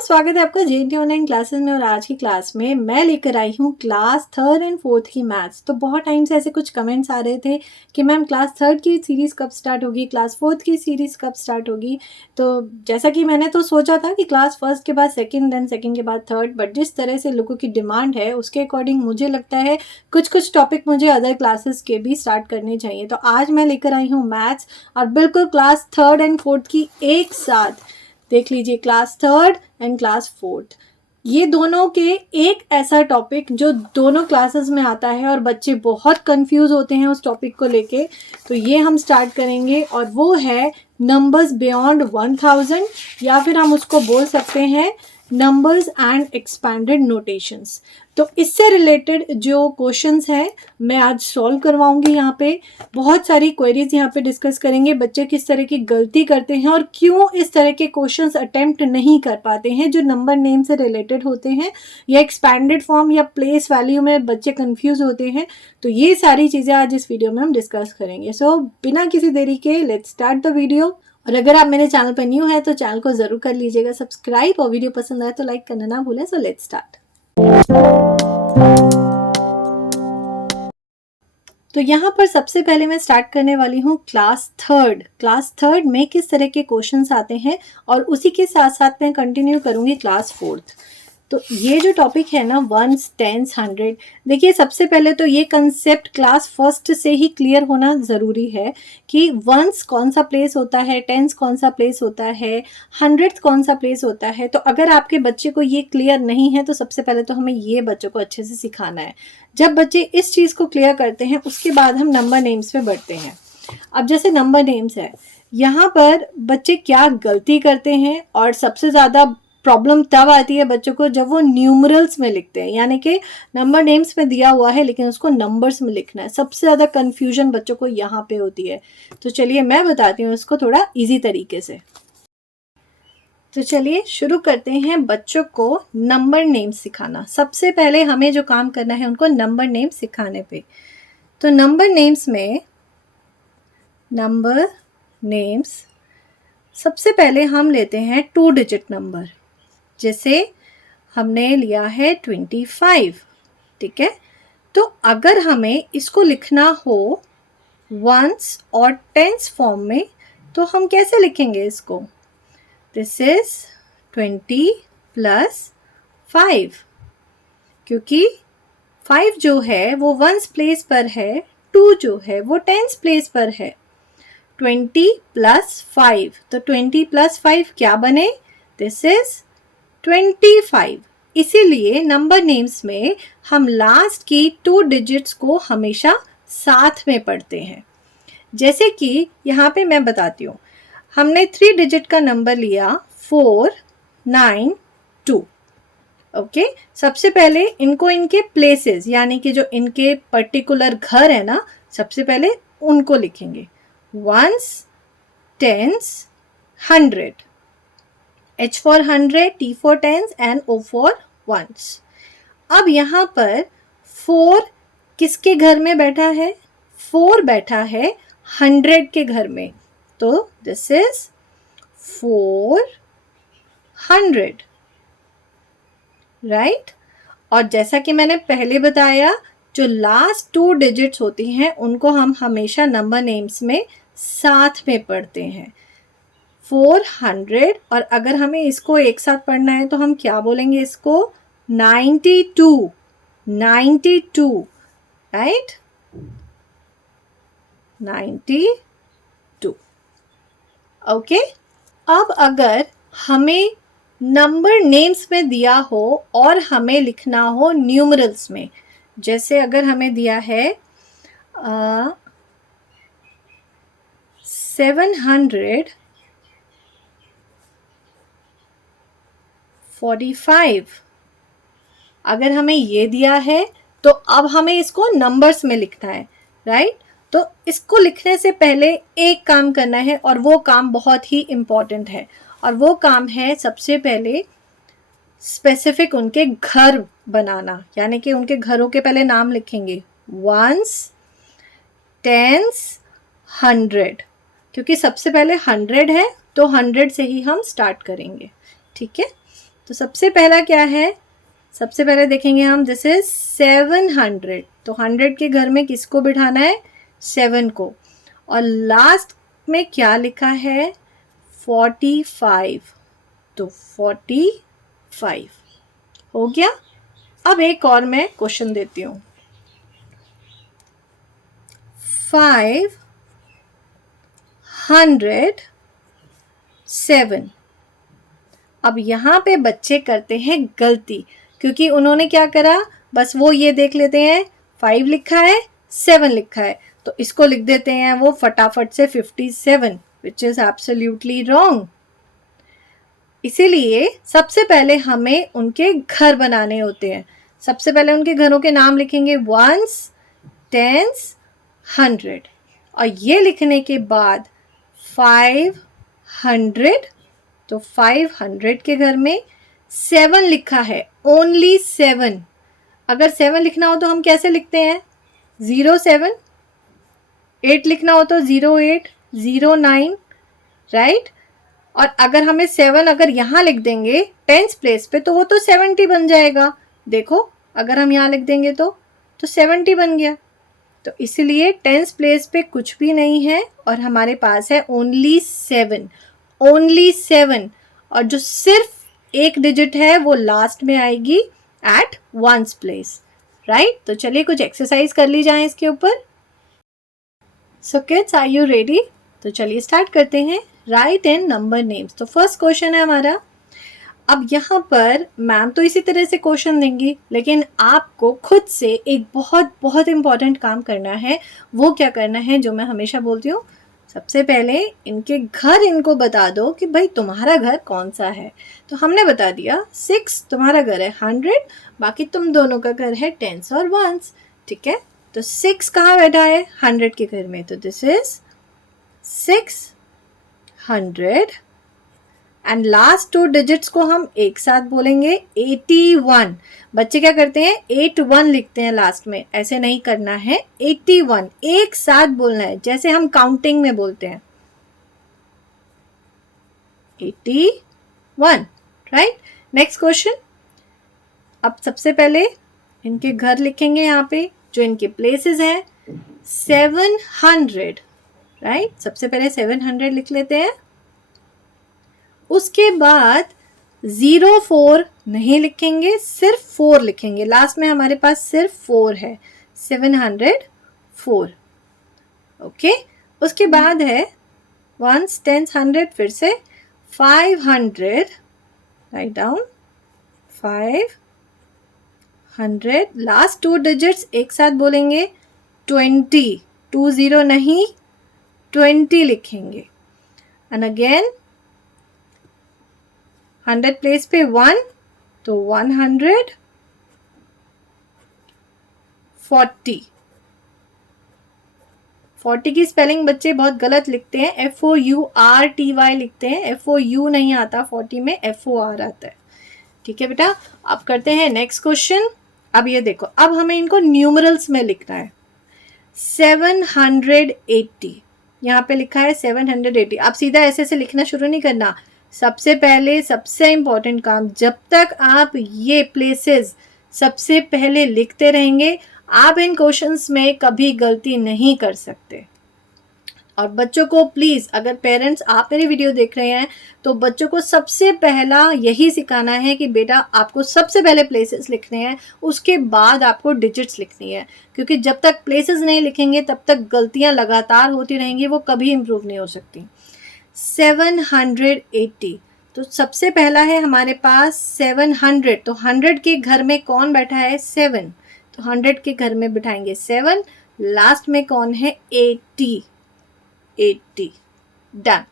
स्वागत है आपका जेएनटी ऑनलाइन क्लासेस में। और आज की क्लास में मैं लेकर आई हूँ क्लास थर्ड एंड फोर्थ की मैथ्स। तो बहुत टाइम से ऐसे कुछ कमेंट्स आ रहे थे कि मैम क्लास थर्ड की सीरीज़ कब स्टार्ट होगी, क्लास फोर्थ की सीरीज़ कब स्टार्ट होगी। तो जैसा कि मैंने तो सोचा था कि क्लास फर्स्ट के बाद सेकेंड, देन सेकेंड के बाद थर्ड, बट जिस तरह से लोगों की डिमांड है उसके अकॉर्डिंग मुझे लगता है कुछ टॉपिक मुझे अदर क्लासेस के भी स्टार्ट करने चाहिए। तो आज मैं लेकर आई हूँ मैथ्स, और बिल्कुल क्लास थर्ड एंड फोर्थ की एक साथ। देख लीजिए, class third and class fourth, ये दोनों के एक ऐसा टॉपिक जो दोनों क्लासेस में आता है और बच्चे बहुत कंफ्यूज होते हैं उस टॉपिक को लेके। तो ये हम स्टार्ट करेंगे, और वो है नंबर्स बियॉन्ड 1000, या फिर हम उसको बोल सकते हैं नंबर्स एंड एक्सपैंडेड नोटेशंस। तो इससे रिलेटेड जो क्वेश्चंस हैं मैं आज सॉल्व करवाऊंगी। यहाँ पे बहुत सारी क्वेरीज यहाँ पे डिस्कस करेंगे, बच्चे किस तरह की गलती करते हैं और क्यों इस तरह के क्वेश्चंस अटेम्प्ट नहीं कर पाते हैं जो नंबर नेम से रिलेटेड होते हैं, या एक्सपैंडेड फॉर्म या प्लेस वैल्यू में बच्चे कंफ्यूज होते हैं। तो ये सारी चीज़ें आज इस वीडियो में हम डिस्कस करेंगे। सो बिना किसी देरी के लेट्स स्टार्ट द वीडियो। और अगर आप मेरे चैनल पर न्यू है तो चैनल को जरूर कर लीजिएगा सब्सक्राइब, और वीडियो पसंद आए तो लाइक करना ना भूलें। So let's start. तो यहाँ पर सबसे पहले मैं स्टार्ट करने वाली हूँ क्लास थर्ड में किस तरह के क्वेश्चंस आते हैं, और उसी के साथ साथ मैं कंटिन्यू करूँगी क्लास फोर्थ। तो ये जो टॉपिक है ना, वंस, टेंस, 100, देखिए सबसे पहले तो ये कंसेप्ट क्लास फर्स्ट से ही क्लियर होना ज़रूरी है कि वंस कौन सा प्लेस होता है, टेंस कौन सा प्लेस होता है, 100 कौन सा प्लेस होता है। तो अगर आपके बच्चे को ये क्लियर नहीं है तो सबसे पहले तो हमें ये बच्चों को अच्छे से सिखाना है। जब बच्चे इस चीज़ को क्लियर करते हैं उसके बाद हम नंबर नेम्स पे बढ़ते हैं। अब जैसे नंबर नेम्स है, यहाँ पर बच्चे क्या गलती करते हैं, और सबसे ज़्यादा प्रॉब्लम तब आती है बच्चों को जब वो न्यूमरल्स में लिखते हैं, यानी कि नंबर नेम्स में दिया हुआ है लेकिन उसको नंबर्स में लिखना है। सबसे ज़्यादा कन्फ्यूजन बच्चों को यहाँ पे होती है। तो चलिए मैं बताती हूँ इसको थोड़ा इजी तरीके से। तो चलिए शुरू करते हैं बच्चों को नंबर नेम सिखाना। सबसे पहले हमें जो काम करना है उनको नंबर नेम सिखाने पे। तो नंबर नेम्स सबसे पहले हम लेते हैं 2 डिजिट नंबर। जैसे हमने लिया है 25, ठीक है। तो अगर हमें इसको लिखना हो वंस और टेंस फॉर्म में तो हम कैसे लिखेंगे इसको? दिस इज 20 प्लस 5, क्योंकि 5 जो है वो वंस प्लेस पर है, 2 जो है वो टेंस प्लेस पर है। 20 प्लस 5, तो 20 प्लस 5 क्या बने? This is 25। इसीलिए नंबर नेम्स में हम लास्ट की 2 डिजिट्स को हमेशा साथ में पढ़ते हैं। जैसे कि यहाँ पे मैं बताती हूँ, हमने 3 डिजिट का नंबर लिया 492। ओके, सबसे पहले इनको इनके प्लेसेस, यानी कि जो इनके पर्टिकुलर घर है ना, सबसे पहले उनको लिखेंगे। Once, tens, 100, H for 100, T for tens and O for ones। अब यहाँ पर 4 किसके घर में बैठा है? 4 बैठा है 100 के घर में। तो दिस इज 400, राइट। और जैसा कि मैंने पहले बताया, जो लास्ट 2 डिजिट्स होती हैं उनको हम हमेशा नंबर नेम्स में साथ में पढ़ते हैं। 400, और अगर हमें इसको एक साथ पढ़ना है तो हम क्या बोलेंगे इसको? 92, राइट, 92। ओके, अब अगर हमें नंबर नेम्स में दिया हो और हमें लिखना हो न्यूमरल्स में, जैसे अगर हमें दिया है 745, अगर हमें ये दिया है तो अब हमें इसको नंबर्स में लिखना है, राइट। तो इसको लिखने से पहले एक काम करना है, और वो काम बहुत ही इम्पॉर्टेंट है, और वो काम है सबसे पहले स्पेसिफिक उनके घर बनाना, यानी कि उनके घरों के पहले नाम लिखेंगे वंस, टेंस, 100, क्योंकि सबसे पहले 100 है तो 100 से ही हम स्टार्ट करेंगे, ठीक है। तो सबसे पहला क्या है, सबसे पहले देखेंगे हम, दिस इज 700, तो 100 के घर में किसको बिठाना है, 7 को, और लास्ट में क्या लिखा है, 45, तो 45 हो गया। अब एक और मैं क्वेश्चन देती हूँ, 507। अब यहाँ पे बच्चे करते हैं गलती, क्योंकि उन्होंने क्या करा, बस वो ये देख लेते हैं 5 लिखा है 7 लिखा है, तो इसको लिख देते हैं वो फटाफट से 57, विच इज एब्सोल्युटली रॉन्ग। इसीलिए सबसे पहले हमें उनके घर बनाने होते हैं। सबसे पहले उनके घरों के नाम लिखेंगे, वंस, टेंस, 100, और ये लिखने के बाद 500, तो 500 के घर में 7 लिखा है, ओनली 7। अगर 7 लिखना हो तो हम कैसे लिखते हैं, 07। 8 लिखना हो तो 08, 09, राइट। और अगर हमें 7 अगर यहाँ लिख देंगे टेंस प्लेस पे, तो वो तो 70 बन जाएगा। देखो अगर हम यहाँ लिख देंगे तो 70 बन गया। तो इसलिए टेंस प्लेस पे कुछ भी नहीं है और हमारे पास है ओनली 7, ओनली 7। और जो सिर्फ एक डिजिट है वो लास्ट में आएगी एट वंस प्लेस, राइट। तो चलिए कुछ एक्सरसाइज कर ली जाए इसके ऊपर। So kids, are you ready? तो चलिए स्टार्ट करते हैं। Write in number names. तो फर्स्ट क्वेश्चन है हमारा। अब यहाँ पर मैम तो इसी तरह से क्वेश्चन देंगी, लेकिन आपको खुद से एक बहुत बहुत इंपॉर्टेंट काम करना है। वो क्या करना है, जो मैं हमेशा बोलती हूँ, सबसे पहले इनके घर इनको बता दो कि भाई तुम्हारा घर कौन सा है। तो हमने बता दिया 6, तुम्हारा घर है 100, बाकी तुम दोनों का घर है 10 और 1, ठीक है। तो 6 कहाँ बैठा है, 100 के घर में, तो this is 600। And last 2 digits को हम एक साथ बोलेंगे 81। बच्चे क्या करते हैं, 81 लिखते हैं लास्ट में, ऐसे नहीं करना है, 81 एक साथ बोलना है, जैसे हम काउंटिंग में बोलते हैं 81, राइट। Next question. अब सबसे पहले इनके घर लिखेंगे, यहाँ पे जो इनके प्लेसेस हैं 700, राइट। सबसे पहले 700 लिख लेते हैं। उसके बाद 04 नहीं लिखेंगे, सिर्फ 4 लिखेंगे। लास्ट में हमारे पास सिर्फ 4 है, 704, ओके। उसके बाद है 1, 10, 100, फिर से 500, राइट डाउन 500। लास्ट 2 डिजिट्स एक साथ बोलेंगे 20, 20 नहीं 20 लिखेंगे। एंड अगेन 100 प्लेस पे 1, तो 140। 40 की स्पेलिंग बच्चे बहुत गलत लिखते हैं, FOURTY लिखते हैं, FOU नहीं आता 40 में, FOR आता है, ठीक है बेटा। अब करते हैं नेक्स्ट क्वेश्चन। अब ये देखो, अब हमें इनको न्यूमरल्स में लिखना है। 780 यहाँ पे लिखा है 780। अब सीधा ऐसे से लिखना शुरू नहीं करना। सबसे पहले सबसे इंपॉर्टेंट काम, जब तक आप ये प्लेसेस सबसे पहले लिखते रहेंगे, आप इन क्वेश्चंस में कभी गलती नहीं कर सकते। और बच्चों को प्लीज़, अगर पेरेंट्स आप मेरी वीडियो देख रहे हैं, तो बच्चों को सबसे पहला यही सिखाना है कि बेटा आपको सबसे पहले प्लेसेस लिखने हैं, उसके बाद आपको डिजिट्स लिखनी है। क्योंकि जब तक प्लेसेस नहीं लिखेंगे तब तक गलतियां लगातार होती रहेंगी, वो कभी इम्प्रूव नहीं हो सकती। 780, तो सबसे पहला है हमारे पास 700। तो 100 के घर में कौन बैठा है, 7, तो 100 के घर में बिठाएंगे 7। लास्ट में कौन है, 80, 80, डन।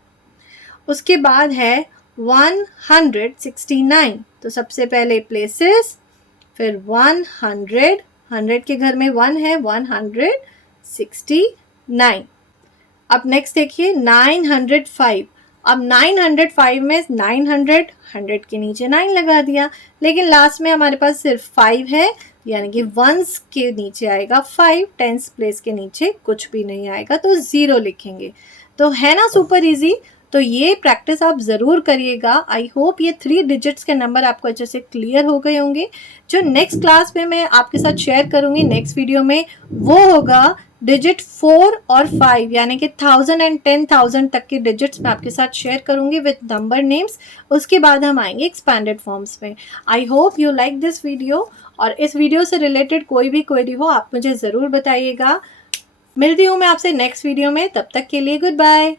उसके बाद है 169, तो सबसे पहले प्लेसेस, फिर 100, 100 के घर में 1 है, 169। अब नेक्स्ट देखिए 905। अब 905 में 900, 100 के नीचे 9 लगा दिया, लेकिन लास्ट में हमारे पास सिर्फ 5 है, यानी कि वंस के नीचे आएगा 5, टेंस प्लेस के नीचे कुछ भी नहीं आएगा, तो 0 लिखेंगे। तो है ना सुपर इजी। तो ये प्रैक्टिस आप ज़रूर करिएगा। आई होप ये 3 डिजिट्स के नंबर आपको अच्छे से क्लियर हो गए होंगे। जो नेक्स्ट क्लास में मैं आपके साथ शेयर करूँगी नेक्स्ट वीडियो में, वो होगा डिजिट 4 और 5 यानी कि 1000 एंड 10,000 तक के डिजिट्स मैं आपके साथ शेयर करूँगी विद नंबर नेम्स। उसके बाद हम आएंगे एक्सपैंडेड फॉर्म्स में। I hope you like this video, और इस वीडियो से रिलेटेड कोई भी क्वेरी हो आप मुझे ज़रूर बताइएगा। मिलती हूँ मैं आपसे नेक्स्ट वीडियो में, तब तक के लिए गुड बाय।